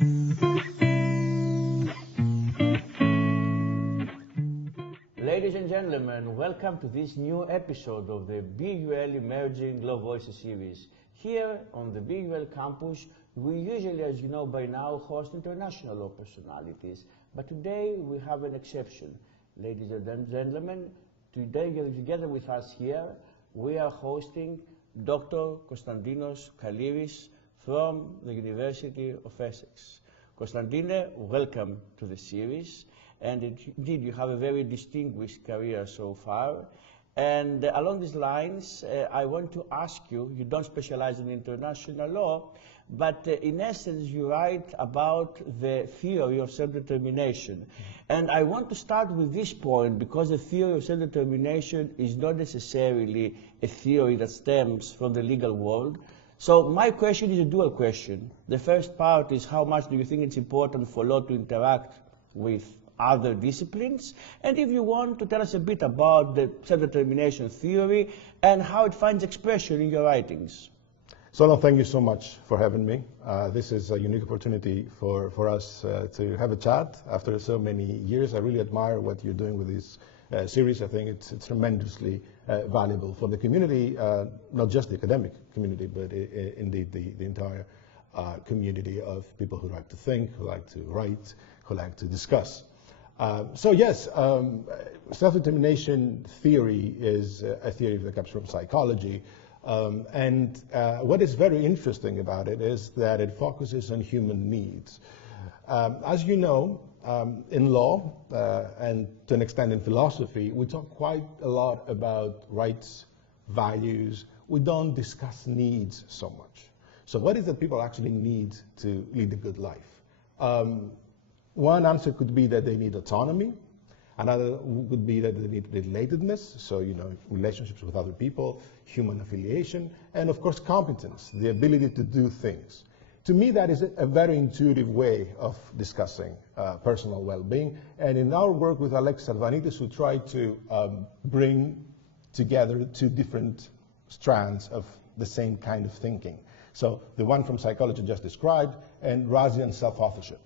Ladies and gentlemen, welcome to this new episode of the behavioural Emerging Law Voices series. Here on the behavioural campus, we usually, as you know by now, host international law personalities. But today we have an exception. Ladies and gentlemen, today together with us here, we are hosting Dr. Konstantinos Kaliris from the University of Essex. Konstantine, welcome to the series. And indeed, you have a very distinguished career so far. And along these lines, I want to ask you, you don't specialize in international law, but in essence, you write about the theory of self-determination. And I want to start with this point, because the theory of self-determination is not necessarily a theory that stems from the legal world. So my question is a dual question. The first part is, how much do you think it's important for law to interact with other disciplines? And if you want to tell us a bit about the self-determination theory and how it finds expression in your writings. Solon, thank you so much for having me. This is a unique opportunity for us to have a chat after so many years. I really admire what you're doing with this series. I think it's tremendously valuable for the community, not just the academic community, but indeed the entire community of people who like to think, who like to write, who like to discuss. So yes, self-determination theory is a theory that comes from psychology. And what is very interesting about it is that it focuses on human needs. As you know, in law, and to an extent in philosophy, we talk quite a lot about rights, values. We don't discuss needs so much. So what is it people actually need to lead a good life? One answer could be that they need autonomy. Another could be that they need relatedness, so relationships with other people, human affiliation, and of course competence, the ability to do things. To me, that is a very intuitive way of discussing personal well-being. And in our work with Alex Sarvanitis, we try to bring together two different strands of the same kind of thinking. So the one from psychology just described, and Razian self-authorship.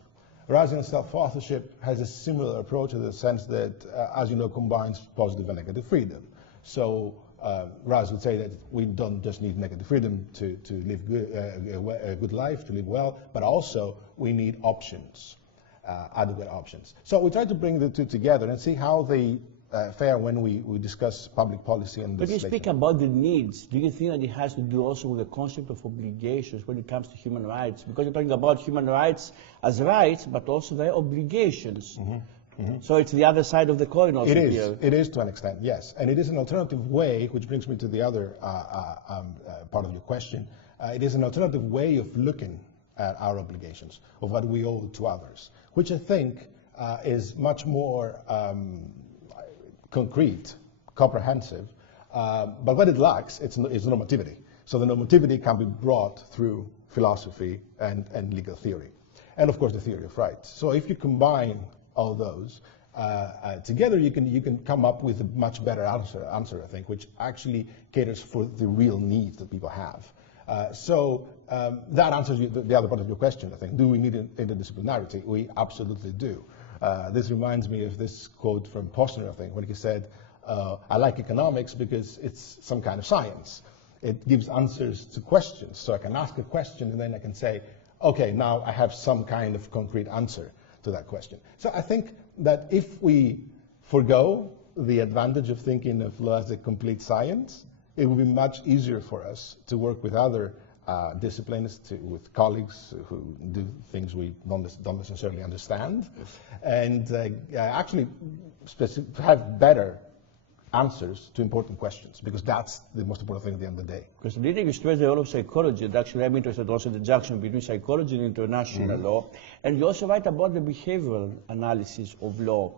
Razian self-authorship has a similar approach in the sense that, as you know, combines positive and negative freedom. So Raz would say that we don't just need negative freedom to live a good life, to live well, but also we need options, adequate options. So we try to bring the two together and see how they fare when we discuss public policy and But you speak about the needs. Do you think that it has to do also with the concept of obligations when it comes to human rights? Because you're talking about human rights as rights, but also their obligations. So it's the other side of the coin also here. It is to an extent, yes. And it is an alternative way, which brings me to the other part of your question. It is an alternative way of looking at our obligations, of what we owe to others, which I think is much more concrete, comprehensive, but what it lacks is normativity. So the normativity can be brought through philosophy and legal theory, and of course the theory of rights. So if you combine all those together, you can come up with a much better answer, I think, which actually caters for the real needs that people have. So that answers the other part of your question, I think. Do we need interdisciplinarity? We absolutely do. This reminds me of this quote from Posner, I think, when he said, I like economics because it's some kind of science. It gives answers to questions. So I can ask a question and then I can say, okay, now I have some kind of concrete answer to that question. So I think that if we forgo the advantage of thinking of law as a complete science, it will be much easier for us to work with other disciplines, with colleagues who do things we don't necessarily understand, and actually have better answers to important questions, because that's the most important thing at the end of the day. Because you stress the role of psychology, and actually I'm interested also in the junction between psychology and international law, and you also write about the behavioral analysis of law.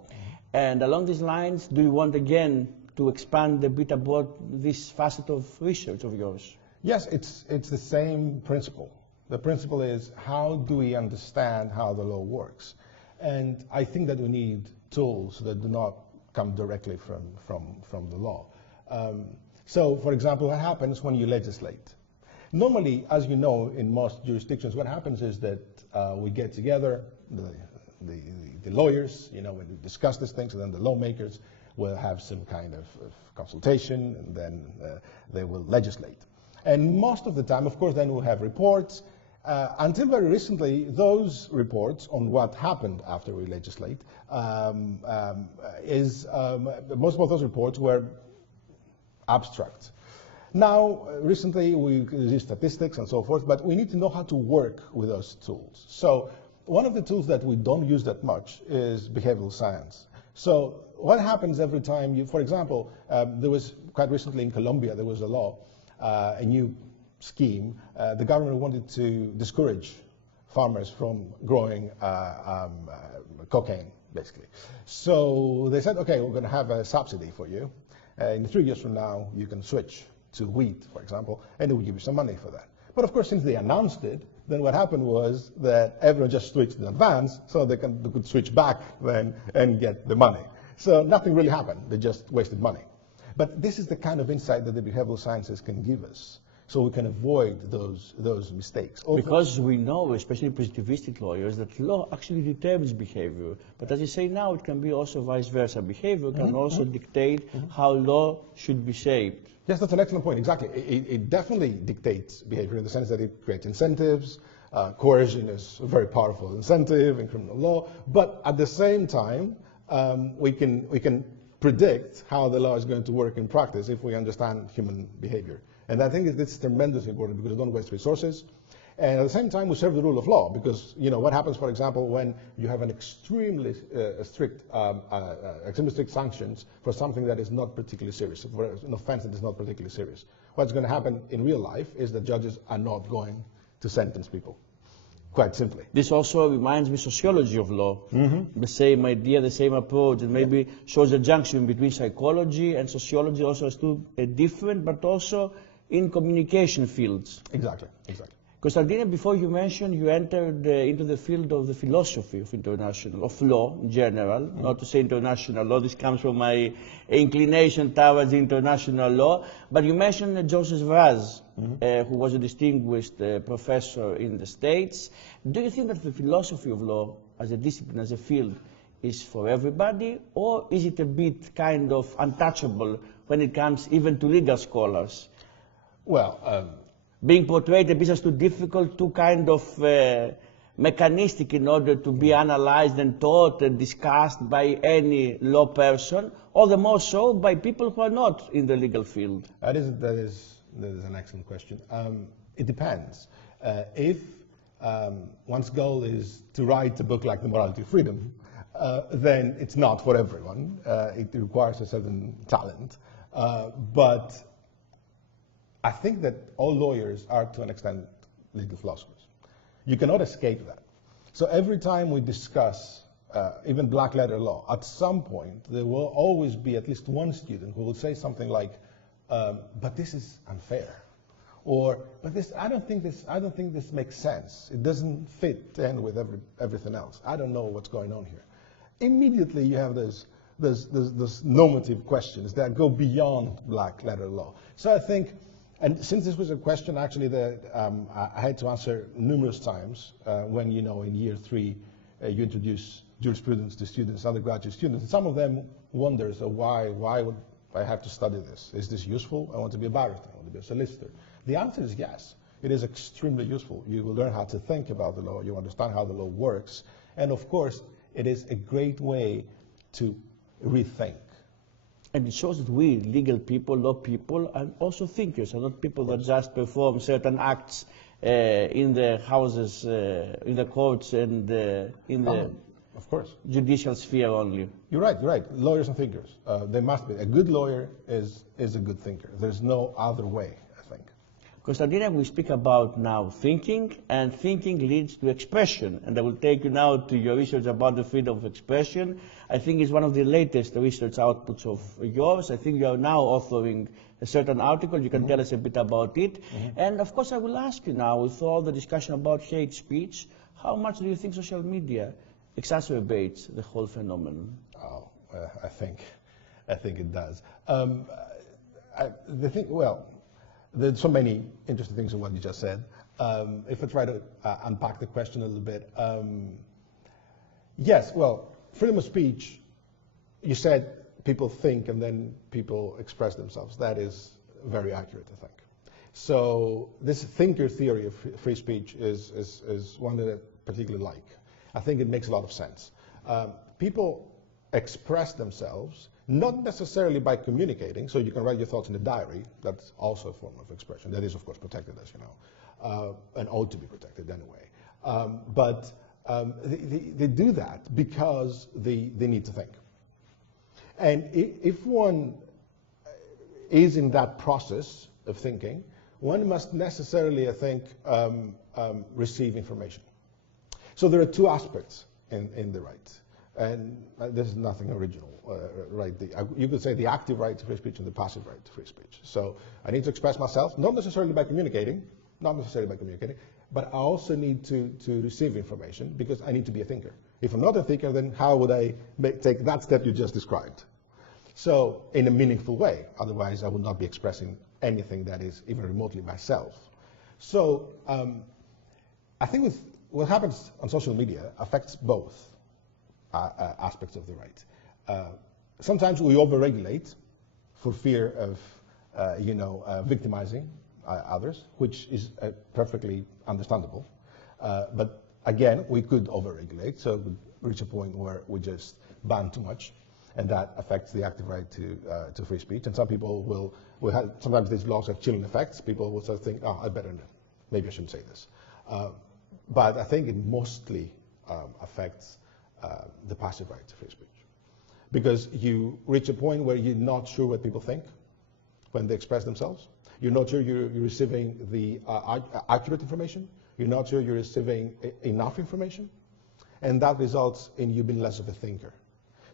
And along these lines, do you want again to expand a bit about this facet of research of yours? Yes, it's the same principle. The principle is, how do we understand how the law works? And I think that we need tools that do not come directly from the law. So, for example, what happens when you legislate? Normally, as you know, in most jurisdictions, what happens is that we get together, the lawyers, you know, when we discuss these things, and then the lawmakers will have some kind of consultation, and then they will legislate. And most of the time, of course, then we'll have reports. Until very recently, those reports on what happened after we legislate, most of those reports were abstract. Now, recently, we use statistics and so forth, but we need to know how to work with those tools. So one of the tools that we don't use that much is behavioral science. So what happens every time you, for example, there was quite recently in Colombia, there was a law, a new scheme. The government wanted to discourage farmers from growing cocaine, basically. So they said, okay, we're going to have a subsidy for you. In 3 years from now, you can switch to wheat, for example, and we'll give you some money for that. But of course, since they announced it, then what happened was that everyone just switched in advance, so they could switch back then and get the money. So nothing really happened. They just wasted money. But this is the kind of insight that the behavioral sciences can give us, so we can avoid those mistakes. Because we know, especially positivistic lawyers, that law actually determines behavior. But as you say now, it can be also vice versa. Behavior can also dictate how law should be shaped. Yes, that's an excellent point. Exactly. It definitely dictates behavior in the sense that it creates incentives. Coercion is a very powerful incentive in criminal law. But at the same time, we can predict how the law is going to work in practice if we understand human behavior. And I think this is tremendously important because we don't waste resources. And at the same time, we serve the rule of law because, you know, what happens, for example, when you have an extremely strict sanctions for something that is not particularly serious, for an offense that is not particularly serious. What's going to happen in real life is that judges are not going to sentence people, quite simply. This also reminds me sociology of law. The same idea, the same approach, and maybe shows a junction between psychology and sociology also as two different, but also in communication fields. Exactly, exactly. Konstantinos, before you mentioned you entered into the field of the philosophy of law in general, not to say international law, this comes from my inclination towards international law, but you mentioned Joseph Vaz, who was a distinguished professor in the States. Do you think that the philosophy of law as a discipline, as a field, is for everybody, or is it a bit kind of untouchable when it comes even to legal scholars? Well, being portrayed a bit as too difficult, too kind of mechanistic in order to be analyzed and taught and discussed by any law person, or the more so by people who are not in the legal field? That is an excellent question. It depends. If one's goal is to write a book like The Morality of Freedom, then it's not for everyone. It requires a certain talent. But I think that all lawyers are, to an extent, legal philosophers. You cannot escape that. So every time we discuss even black letter law, at some point there will always be at least one student who will say something like, "But this is unfair," or "But this, I don't think this makes sense. It doesn't fit in with everything else. I don't know what's going on here." Immediately you have those normative questions that go beyond black letter law. So I think. And since this was a question actually that I had to answer numerous times when, you know, in year 3 you introduce jurisprudence to students, undergraduate students, and some of them wonder, so why would I have to study this? Is this useful? I want to be a barrister, I want to be a solicitor. The answer is yes. It is extremely useful. You will learn how to think about the law, you understand how the law works, and of course it is a great way to rethink. And it shows that we, legal people, law people, are also thinkers, are not people that just perform certain acts in the houses, in the courts, and in the of course. Judicial sphere only. You're right, you're right. Lawyers and thinkers. They must be. A good lawyer is a good thinker. There's no other way, I think. Konstantinos, we speak about now thinking, and thinking leads to expression. And I will take you now to your research about the freedom of expression. I think it's one of the latest research outputs of yours. I think you are now authoring a certain article. You can tell us a bit about it. And of course, I will ask you now, with all the discussion about hate speech, how much do you think social media exacerbates the whole phenomenon? Oh, I think it does. There's so many interesting things in what you just said. If I try to unpack the question a little bit, yes, well, freedom of speech, you said people think and then people express themselves. That is very accurate, I think. So this thinker theory of free speech is one that I particularly like. I think it makes a lot of sense. People express themselves not necessarily by communicating, so you can write your thoughts in a diary. That's also a form of expression. That is, of course, protected, as you know, and ought to be protected anyway. But they do that because they need to think. And if one is in that process of thinking, one must necessarily, I think, receive information. So there are two aspects in the right. And there's nothing original, right? You could say the active right to free speech and the passive right to free speech. So I need to express myself, not necessarily by communicating, but I also need to receive information because I need to be a thinker. If I'm not a thinker, then how would I take that step you just described? So in a meaningful way, otherwise I would not be expressing anything that is even remotely myself. So I think what happens on social media affects both aspects of the right. Sometimes we overregulate for fear of, victimizing others, which is perfectly understandable. But again, we could overregulate, so we reach a point where we just ban too much, and that affects the active right to free speech. And some people will have, sometimes these laws have chilling effects. People will sort of think, oh, maybe I shouldn't say this. But I think it mostly affects the passive right to free speech. Because you reach a point where you're not sure what people think when they express themselves. You're not sure you're receiving the accurate information. You're not sure you're receiving enough information. And that results in you being less of a thinker.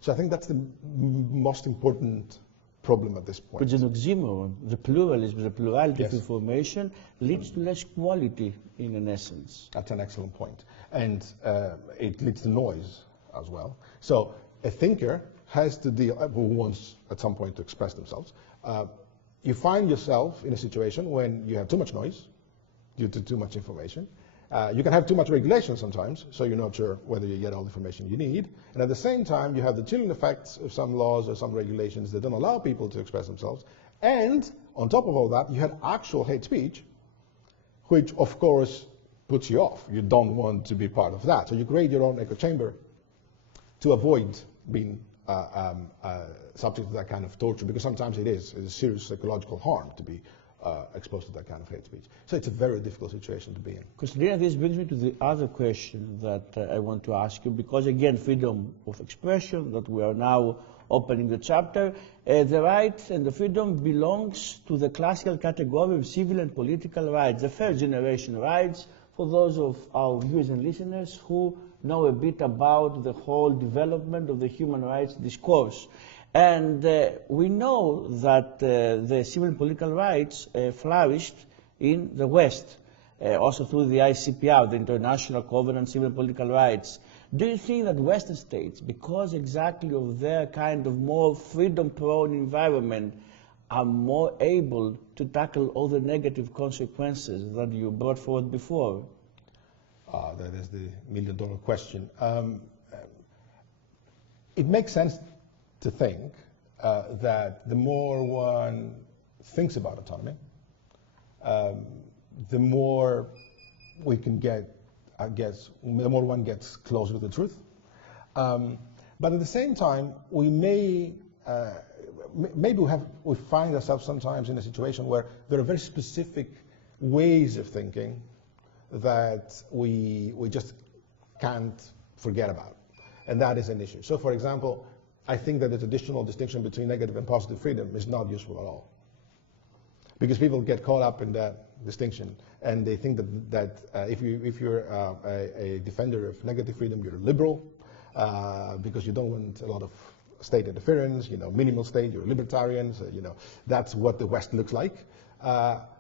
So I think that's the most important problem at this point. Which is an oxymoron. The pluralism, the plurality Yes. of information leads to less quality in essence. That's an excellent point. And it leads to noise as well. So a thinker has to deal, who wants at some point to express themselves, you find yourself in a situation when you have too much noise due to too much information. You can have too much regulation sometimes, so you're not sure whether you get all the information you need. And at the same time, you have the chilling effects of some laws or some regulations that don't allow people to express themselves. And on top of all that, you have actual hate speech, which of course puts you off. You don't want to be part of that. So you create your own echo chamber to avoid being subject to that kind of torture, because sometimes it's a serious psychological harm to be exposed to that kind of hate speech. So it's a very difficult situation to be in. Considering this brings me to the other question that I want to ask you, because again, freedom of expression, that we are now opening the chapter, the right and the freedom belongs to the classical category of civil and political rights, the first generation rights, for those of our viewers and listeners who know a bit about the whole development of the human rights discourse. And we know that the civil and political rights flourished in the West, also through the ICPR, the International Covenant on Civil and Political Rights. Do you think that Western states, because exactly of their kind of more freedom-prone environment, are more able to tackle all the negative consequences that you brought forward before? That is the million-dollar question. It makes sense to think that the more one thinks about autonomy, the more we can get, I guess, the more one gets closer to the truth. But at the same time, we may, maybe we find ourselves sometimes in a situation where there are very specific ways of thinking that we just can't forget about. And that is an issue. So, for example, I think that the traditional distinction between negative and positive freedom is not useful at all. Because people get caught up in that distinction, and they think that if you're a defender of negative freedom, you're a liberal, because you don't want a lot of state interference, minimal state, you're a libertarian, so, that's what the West looks like.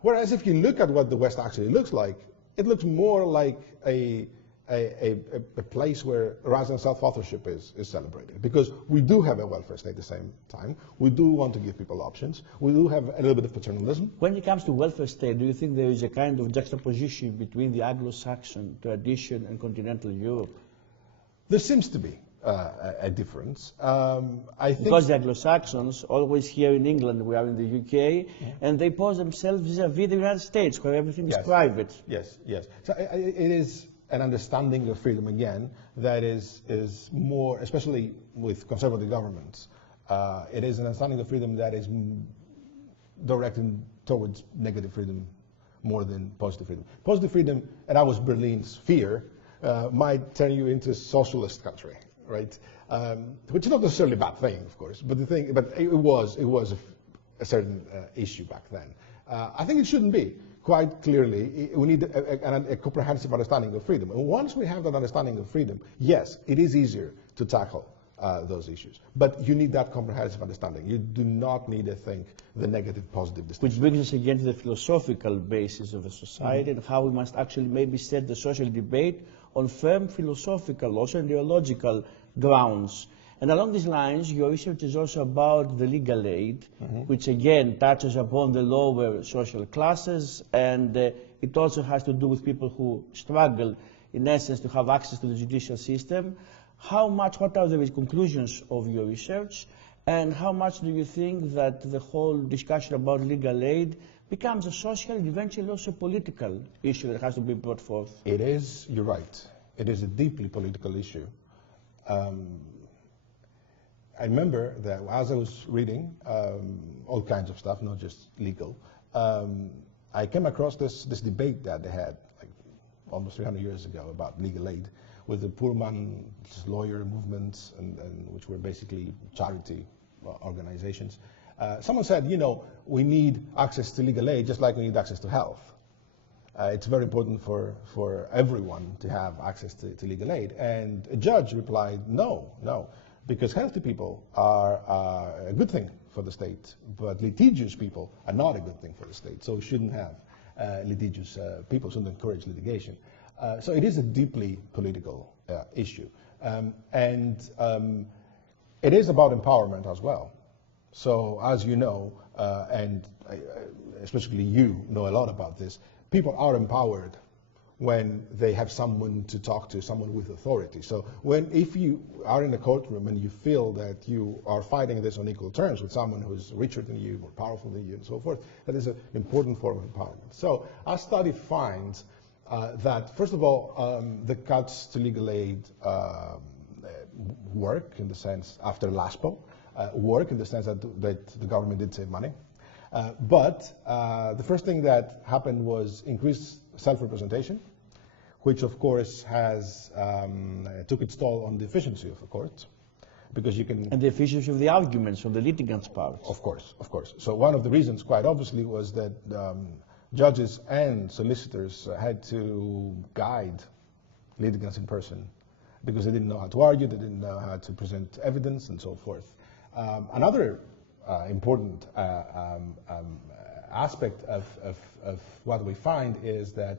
Whereas if you look at what the West actually looks like, it looks more like a a place where rights and self-authorship is celebrated. Because we do have a welfare state at the same time. We do want to give people options. We do have a little bit of paternalism. When it comes to welfare state, do you think there is a kind of juxtaposition between the Anglo-Saxon tradition and continental Europe? There seems to be a difference. I think because the Anglo-Saxons, always here in England, we are in the UK, and they pose themselves vis-à-vis the United States, where everything is private. Yes, yes. So it is an understanding of freedom, again, that is more, especially with conservative governments, it is an understanding of freedom that is directed towards negative freedom more than positive freedom. Positive freedom, and that was Berlin's fear, might turn you into a socialist country, right? Which is not necessarily a bad thing, of course, but it was a certain issue back then. I think it shouldn't be. Quite clearly, we need a comprehensive understanding of freedom. And once we have that understanding of freedom, yes, it is easier to tackle those issues. But you need that comprehensive understanding. You do not need to think the negative, positive distinction. Which brings us again to the philosophical basis of a society and how we must actually maybe set the social debate on firm philosophical, also ideological grounds. And along these lines, your research is also about the legal aid, which again touches upon the lower social classes, and it also has to do with people who struggle, in essence, to have access to the judicial system. What are the conclusions of your research, and how much do you think that the whole discussion about legal aid becomes a social and eventually also political issue that has to be brought forth? It is, you're right, it is a deeply political issue. I remember that as I was reading all kinds of stuff, not just legal, I came across this debate that they had like almost 300 years ago about legal aid with the poor man's lawyer movements, and which were basically charity organizations. Someone said, you know, we need access to legal aid just like we need access to health. It's very important for everyone to have access to legal aid. And a judge replied, no. Because healthy people are a good thing for the state, but litigious people are not a good thing for the state. So we shouldn't have litigious people, shouldn't encourage litigation. So it is a deeply political issue. And it is about empowerment as well. So as you know, and especially you know a lot about this, people are empowered when they have someone to talk to, someone with authority. So if you are in a courtroom and you feel that you are fighting this on equal terms with someone who's richer than you, more powerful than you, and so forth, that is an important form of empowerment. So our study finds that, first of all, the cuts to legal aid work in the sense, after LASPO, work in the sense that the government did save money. But the first thing that happened was increased self-representation, which of course took its toll on the efficiency of the courts, because you can... And the efficiency of the arguments from the litigants' part. Of course. So one of the reasons, quite obviously, was that judges and solicitors had to guide litigants in person, because they didn't know how to argue, they didn't know how to present evidence, and so forth. Another important aspect of what we find is that,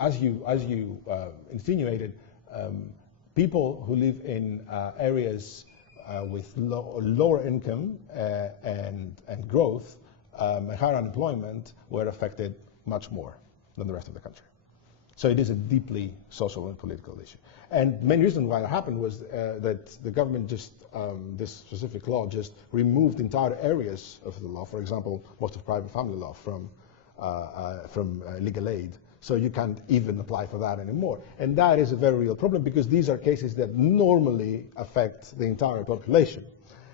as you insinuated, people who live in areas with lower income and growth and higher unemployment were affected much more than the rest of the country. So it is a deeply social and political issue. And the main reason why it happened was that the government just, this specific law just removed entire areas of the law, for example, most of private family law from legal aid. So you can't even apply for that anymore. And that is a very real problem, because these are cases that normally affect the entire population.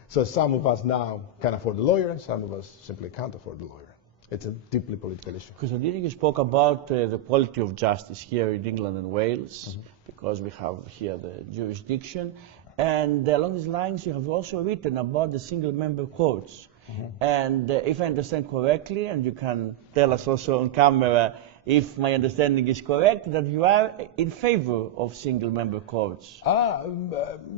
So some of us now can afford a lawyer, and some of us simply can't afford a lawyer. It's a deeply political issue. Constantine, you spoke about the quality of justice here in England and Wales, because we have here the jurisdiction. And along these lines, you have also written about the single-member courts. And if I understand correctly, and you can tell us also on camera if my understanding is correct, that you are in favor of single-member courts.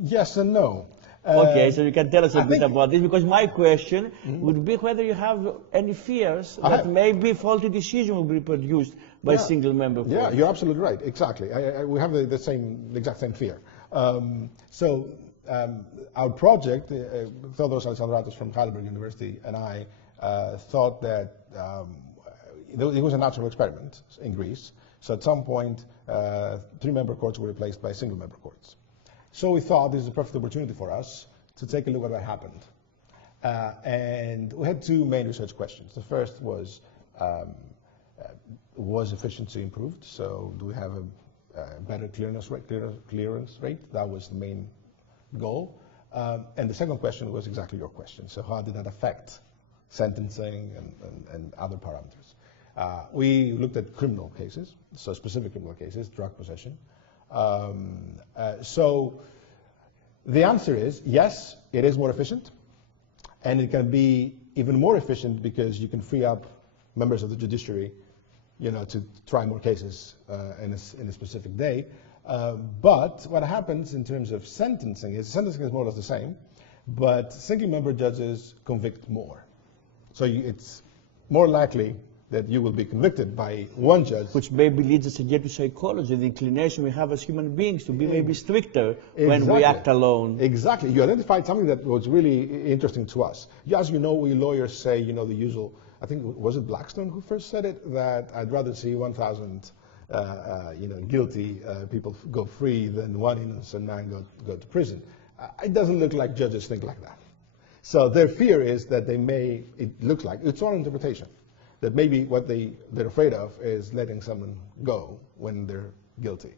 Yes and no. Okay, so you can tell us a bit about this, because my question would be whether you have any fears that maybe faulty decision will be produced by single-member courts. Yeah, you're absolutely right. Exactly. We have the exact same fear. Our project, Theodoros Alexandratos from Heidelberg University and I thought that it was a natural experiment in Greece. So at some point, three-member courts were replaced by single-member courts. So we thought this is a perfect opportunity for us to take a look at what happened. And we had two main research questions. The first was efficiency improved? So do we have a better clearance rate? That was the main goal. And the second question was exactly your question. So how did that affect sentencing and other parameters? We looked at criminal cases, so specific criminal cases, drug possession. So the answer is yes, it is more efficient, and it can be even more efficient because you can free up members of the judiciary, to try more cases in a specific day. But what happens in terms of sentencing is more or less the same, but single-member judges convict more. So it's more likely that you will be convicted by one judge. Which maybe leads us again to psychology, the inclination we have as human beings to be maybe stricter when we act alone. Exactly. You identified something that was really interesting to us. As you know, we lawyers say, the usual, I think, was it Blackstone who first said it, that I'd rather see 1,000 guilty people go free than one innocent man go to prison. It doesn't look like judges think like that. So their fear is that it looks like, it's our interpretation, that maybe what they're afraid of is letting someone go when they're guilty.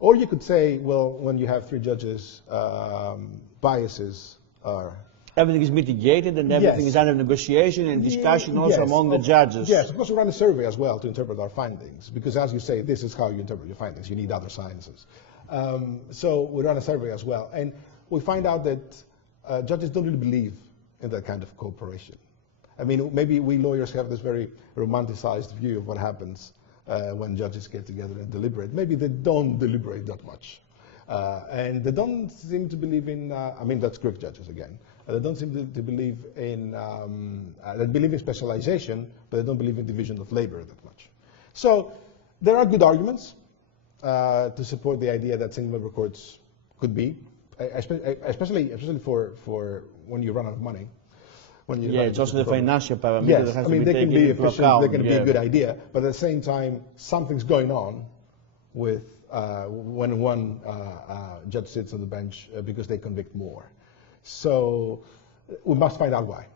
Or you could say, well, when you have three judges, biases are... Everything is mitigated and everything is under negotiation and discussion also among the judges. Yes, of course we run a survey as well to interpret our findings, because as you say, this is how you interpret your findings. You need other sciences. So we run a survey as well. And we find out that judges don't really believe in that kind of cooperation. I mean, maybe we lawyers have this very romanticized view of what happens when judges get together and deliberate. Maybe they don't deliberate that much. And they don't seem to believe in, that's Greek judges again. They don't seem to believe in, they believe in specialization, but they don't believe in division of labor that much. So there are good arguments to support the idea that single-member courts could be, especially for when you run out of money. It's also the financial parameter that has to be they can be efficient, account. they can be a good idea, but at the same time, something's going on with when one judge sits on the bench because they convict more. So we must find out why.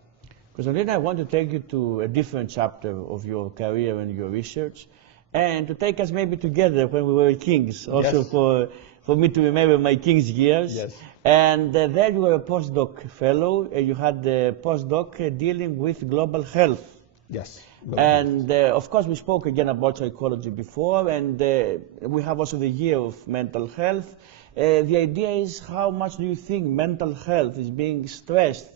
Konstantinos, I want to take you to a different chapter of your career and your research, and to take us maybe together when we were kings, also for me to remember my king's years. Yes. And then you were a postdoc fellow, and you had the postdoc dealing with global health. Yes. And of course we spoke again about psychology before, and we have also the year of mental health. The idea is, how much do you think mental health is being stressed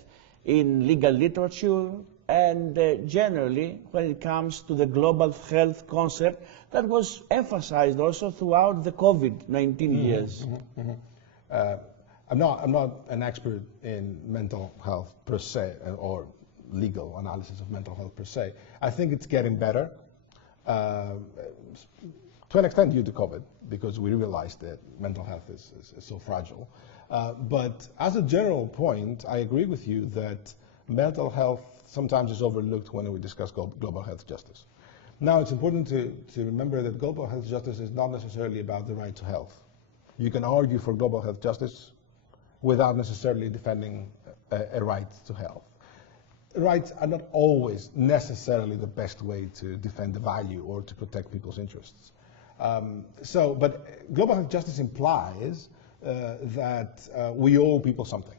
in legal literature and generally when it comes to the global health concept that was emphasized also throughout the COVID-19 years? I'm not an expert in mental health per se, or legal analysis of mental health per se. I think it's getting better, to an extent due to COVID, because we realized that mental health is so fragile. But as a general point, I agree with you that mental health sometimes is overlooked when we discuss global health justice. Now, it's important to remember that global health justice is not necessarily about the right to health. You can argue for global health justice without necessarily defending a right to health. Rights are not always necessarily the best way to defend the value or to protect people's interests. But global health justice implies that we owe people something.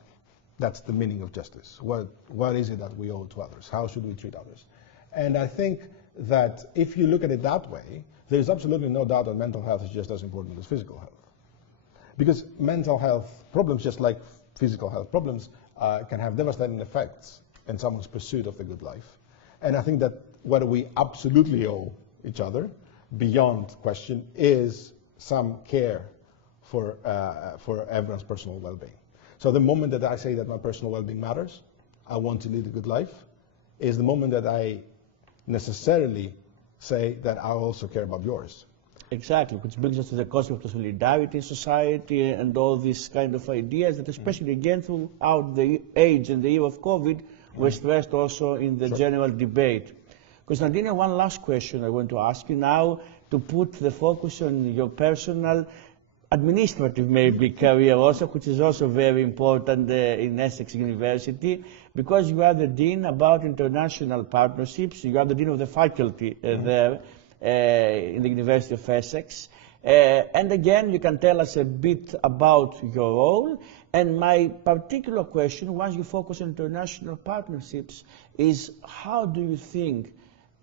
That's the meaning of justice. What is it that we owe to others? How should we treat others? And I think that if you look at it that way, there's absolutely no doubt that mental health is just as important as physical health. Because mental health problems, just like physical health problems, can have devastating effects in someone's pursuit of the good life. And I think that what we absolutely owe each other, beyond question, is some care for everyone's personal well-being. So the moment that I say that my personal well-being matters, I want to lead a good life, is the moment that I necessarily say that I also care about yours. Exactly, which brings us to the concept of solidarity in society and all these kind of ideas that especially again throughout the age and the year of COVID were stressed also in the general debate. Konstantinos, one last question I want to ask you now to put the focus on your personal administrative maybe career also, which is also very important in Essex University, because you are the Dean about International Partnerships, you are the Dean of the faculty there in the University of Essex. And again, you can tell us a bit about your role. And my particular question, once you focus on international partnerships, is how do you think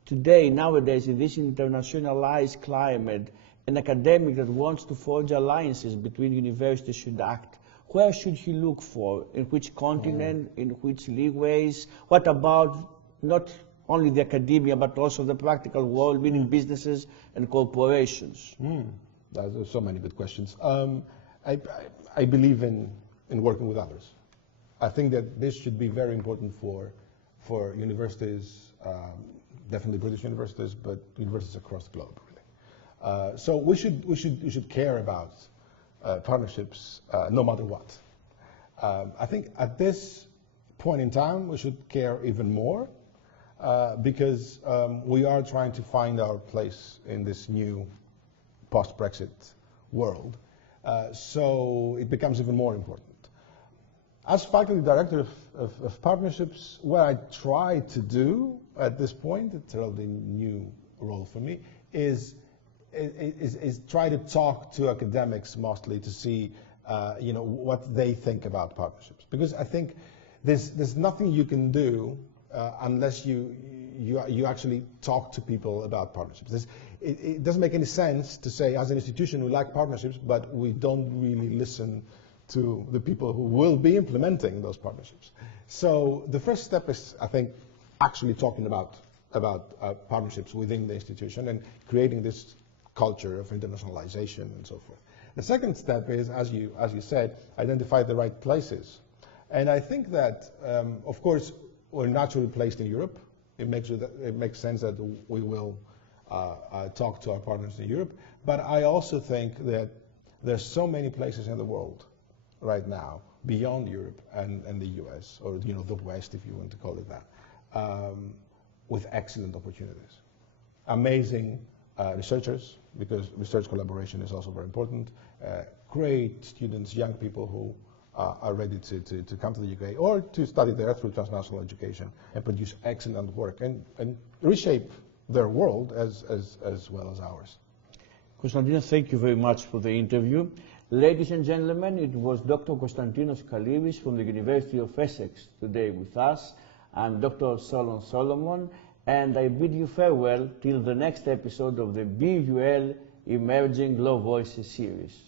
today, nowadays, in this internationalized climate, an academic that wants to forge alliances between universities should act? Where should he look for? In which continent? In which leeways? What about not only the academia, but also the practical world, meaning businesses and corporations? There's so many good questions. I believe in working with others. I think that this should be very important for universities, definitely British universities, but universities across the globe, really. So we should care about partnerships no matter what. I think at this point in time, we should care even more because we are trying to find our place in this new post-Brexit world. So it becomes even more important. As faculty director of partnerships, what I try to do at this point, it's a relatively new role for me, is try to talk to academics mostly to see what they think about partnerships. Because I think there's nothing you can do unless you actually talk to people about partnerships. It doesn't make any sense to say, as an institution, we like partnerships, but we don't really listen to the people who will be implementing those partnerships. So the first step is, I think, actually talking about partnerships within the institution and creating this culture of internationalization and so forth. The second step is, as you said, identify the right places. And I think that, of course, we're naturally placed in Europe. It makes sense that we will talk to our partners in Europe. But I also think that there's so many places in the world right now beyond Europe and the US, or the West, if you want to call it that, with excellent opportunities. Amazing researchers, because research collaboration is also very important. Great students, young people who are ready to come to the UK or to study there through transnational education and produce excellent work and reshape their world as well as ours. Konstantinos, thank you very much for the interview. Ladies and gentlemen, it was Dr. Konstantinos Kaliris from the University of Essex today with us. I'm Dr. Solon Solomon, and I bid you farewell till the next episode of the BUL Emerging Global Voices series.